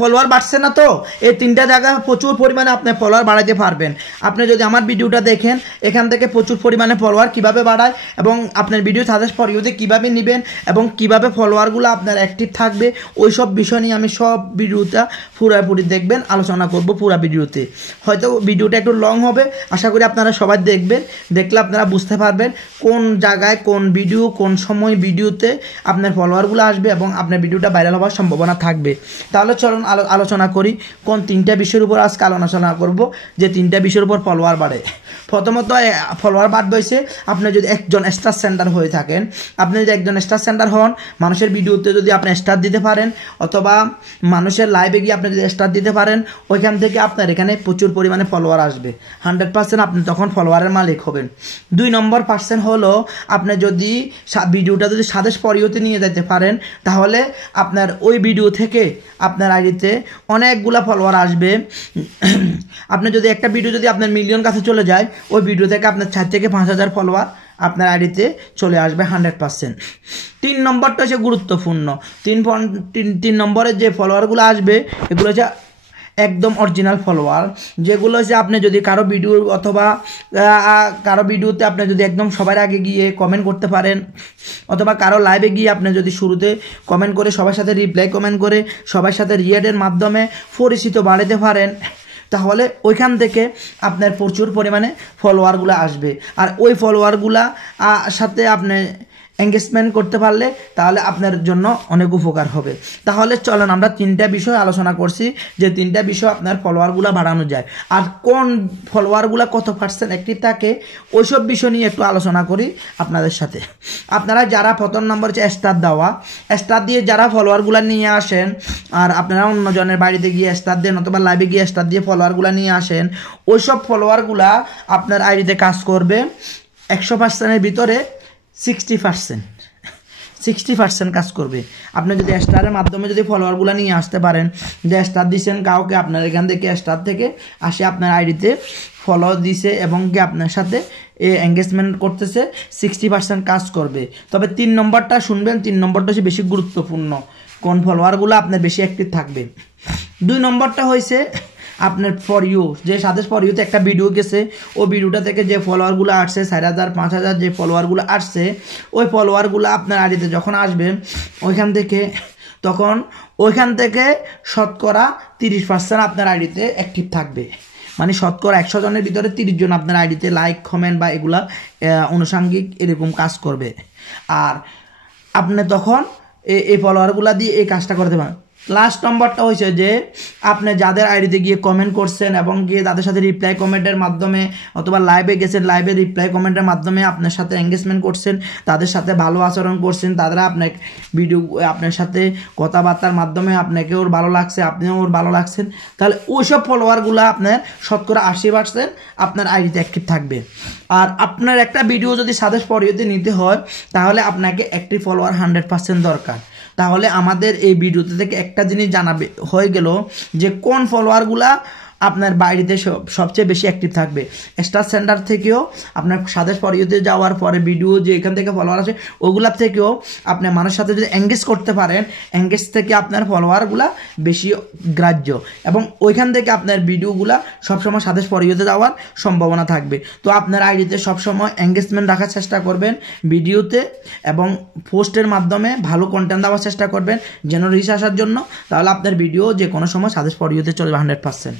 Follower বাড়ছে না, তো এই তিনটা জায়গায় প্রচুর পরিমাণে আপনি ফলোয়ার বাড়াইতে পারবেন। আপনি যদি আমার ভিডিওটা দেখেন, এখান থেকে প্রচুর পরিমাণে ফলোয়ার কিভাবে বাড়ায় এবং আপনার ভিডিও সাজেস্ট ফর ইউতে কীভাবে নেবেন এবং কিভাবে ফলোয়ারগুলো আপনার অ্যাক্টিভ থাকবে, ওই সব বিষয় নিয়ে আমি সব ভিডিওটা পুরোপুরি দেখবেন, আলোচনা করব পুরো ভিডিওতে। হয়তো ভিডিওটা একটু লং হবে, আশা করি আপনারা সবাই দেখবেন, দেখলে আপনারা বুঝতে পারবেন কোন জায়গায় কোন ভিডিও কোন সময় ভিডিওতে আপনার ফলোয়ারগুলো আসবে এবং আপনার ভিডিওটা ভাইরাল হওয়ার সম্ভাবনা থাকবে। তাহলে চলুন আলোচনা করি কোন তিনটা বিষয়ের উপর আজকে আলোচনা করব, যে তিনটা বিষয়ের উপর ফলোয়ার বাড়ে। প্রথমত ফলোয়ার বাড়বে হয়েছে আপনি যদি একজন স্টার সেন্টার হয়ে থাকেন, আপনি যদি একজন স্টার সেন্টার হন, মানুষের ভিডিওতে যদি আপনি স্টার দিতে পারেন অথবা মানুষের লাইভে গিয়ে আপনি যদি স্টার দিতে পারেন, ওইখান থেকে আপনার এখানে প্রচুর পরিমাণে ফলোয়ার আসবে। 100% আপনি তখন ফলোয়ারের মালিক হবেন। 2 নম্বর পার্সেন্ট হলো আপনি যদি ভিডিওটা যদি সাজেস্ট ফর ইউতে নিয়ে যেতে পারেন, তাহলে আপনার ওই ভিডিও থেকে আপনার আইডিতে অনেকগুলা ফলোয়ার আসবে। আপনি যদি একটা ভিডিও যদি আপনার মিলিয়ন কাছে চলে যায়, ওই ভিডিও থেকে আপনার 4 থেকে 5,000 ফলোয়ার আপনার আইডিতে চলে আসবে 100%। 3 নম্বরটা হচ্ছে গুরুত্বপূর্ণ। 3 নম্বরের যে ফলোয়ারগুলো আসবে এগুলো হচ্ছে একদম অরিজিনাল ফলোয়ার, যেগুলো হচ্ছে আপনি যদি কারো ভিডিও অথবা কারো ভিডিওতে আপনি যদি একদম সবার আগে গিয়ে কমেন্ট করতে পারেন অথবা কারো লাইভে গিয়ে আপনি যদি শুরুতে কমেন্ট করে সবার সাথে রিপ্লাই কমেন্ট করে সবার সাথে রিয়েটের মাধ্যমে পরিচিত বাড়াতে পারেন, তাহলে ওইখান থেকে আপনার প্রচুর পরিমাণে ফলোয়ারগুলো আসবে। আর ওই ফলোয়ারগুলা সাথে আপনি এঙ্গেজমেন্ট করতে পারলে তাহলে আপনার জন্য অনেক উপকার হবে। তাহলে চলেন আমরা 3টা বিষয় আলোচনা করছি, যে 3টা বিষয় আপনার ফলোয়ারগুলো বাড়ানো যায় আর কোন ফলোয়ারগুলো কত পার্সেন্ট অ্যাক্টিভ থাকে, ওইসব বিষয় নিয়ে একটু আলোচনা করি আপনাদের সাথে। আপনারা যারা প্রথম নম্বর হচ্ছে স্টার দেওয়া, স্টার দিয়ে যারা ফলোয়ারগুলো নিয়ে আসেন আর আপনারা অন্যজনের বাড়িতে গিয়ে স্টার দেন অথবা লাইভে গিয়ে স্টার দিয়ে ফলোয়ারগুলো নিয়ে আসেন, ওইসব ফলোয়ারগুলা আপনার আইডিতে কাজ করবে 100%-এর ভিতরে 60% কাজ করবে। আপনি যদি স্টারের মাধ্যমে যদি ফলোয়ারগুলো নিয়ে আসতে পারেন, যে স্টার দিচ্ছেন কাউকে, আপনার এখান থেকে স্টার থেকে আসে আপনার আইডিতে ফলো দিছে এবং কি আপনার সাথে এঙ্গেজমেন্ট করতেছে, 60% কাজ করবে। তবে 3 নম্বরটা শুনবেন, 3 নম্বরটা হচ্ছে বেশি গুরুত্বপূর্ণ, কোন ফলোয়ারগুলো আপনার বেশি অ্যাক্টিভ থাকবে। 2 নম্বরটা হয়েছে আপনার ফর ইউ, যে সাজেস্ট ফর ইউতে একটা ভিডিও গেছে, ওই ভিডিওটা থেকে যে ফলোয়ারগুলো আসছে 4,000 5,000 যে ফলোয়ারগুলো আসছে, ওই ফলোয়ারগুলো আপনার আইডিতে যখন আসবে ওইখান থেকে শতকরা 30% আপনার আইডিতে অ্যাক্টিভ থাকবে। মানে শতকরা 100 জনের ভিতরে 30 জন আপনার আইডিতে লাইক কমেন্ট বা এগুলা আনুষঙ্গিক এরকম কাজ করবে। আর আপনি তখন এই ফলোয়ারগুলো দিয়ে এই কাজটা করতে পারেন। লাস্ট নম্বরটা হয়েছে যে আপনি যাদের আইডিতে গিয়ে কমেন্ট করছেন এবং গিয়ে তাদের সাথে রিপ্লাই কমেন্টের মাধ্যমে অথবা লাইভে গেছেন, লাইভে রিপ্লাই কমেন্টের মাধ্যমে আপনার সাথে এঙ্গেজমেন্ট করছেন, তাদের সাথে ভালো আচরণ করছেন, তারা আপনার সাথে কথাবার্তার মাধ্যমে আপনাকে ওর ভালো লাগছে, আপনিও ওর ভালো লাগছেন, তাহলে ওইসব ফলোয়ারগুলো আপনার শতকরা 80% আপনার আইডিতে অ্যাক্টিভ থাকবে। আর আপনার একটা ভিডিও যদি সাজেস্ট ফর ইউতে নিতে হয়, তাহলে আপনাকে অ্যাক্টিভ ফলোয়ার 100% দরকার। তাহলে আমাদের এই ভিডিওতে থেকে একটা জিনিস জানাবে হয়ে গেল যে কোন ফলোয়ারগুলা আপনার বাড়িতে সবচেয়ে বেশি অ্যাক্টিভ থাকবে। স্টার সেন্টার থেকেও আপনার সাজেস্ট ফর ইউতে যাওয়ার পরে ভিডিও যে এখান থেকে ফলোয়ার আসে, ওগুলার থেকেও আপনি মানুষের সাথে যদি এঙ্গেজ করতে পারেন, এঙ্গেজ থেকে আপনার ফলোয়ারগুলা বেশি গ্রাহ্য এবং ওইখান থেকে আপনার ভিডিওগুলা সবসময় সাজেস্ট ফর ইউতে যাওয়ার সম্ভাবনা থাকবে। তো আপনার আইডিতে সবসময় এঙ্গেজমেন্ট রাখার চেষ্টা করবেন ভিডিওতে এবং পোস্টের মাধ্যমে ভালো কন্টেন্ট দেওয়ার চেষ্টা করবেন যেন রিচ আসার জন্য, তাহলে আপনার ভিডিও যে কোনো সময় সাজেস্ট ফর ইউতে চলবে 100%।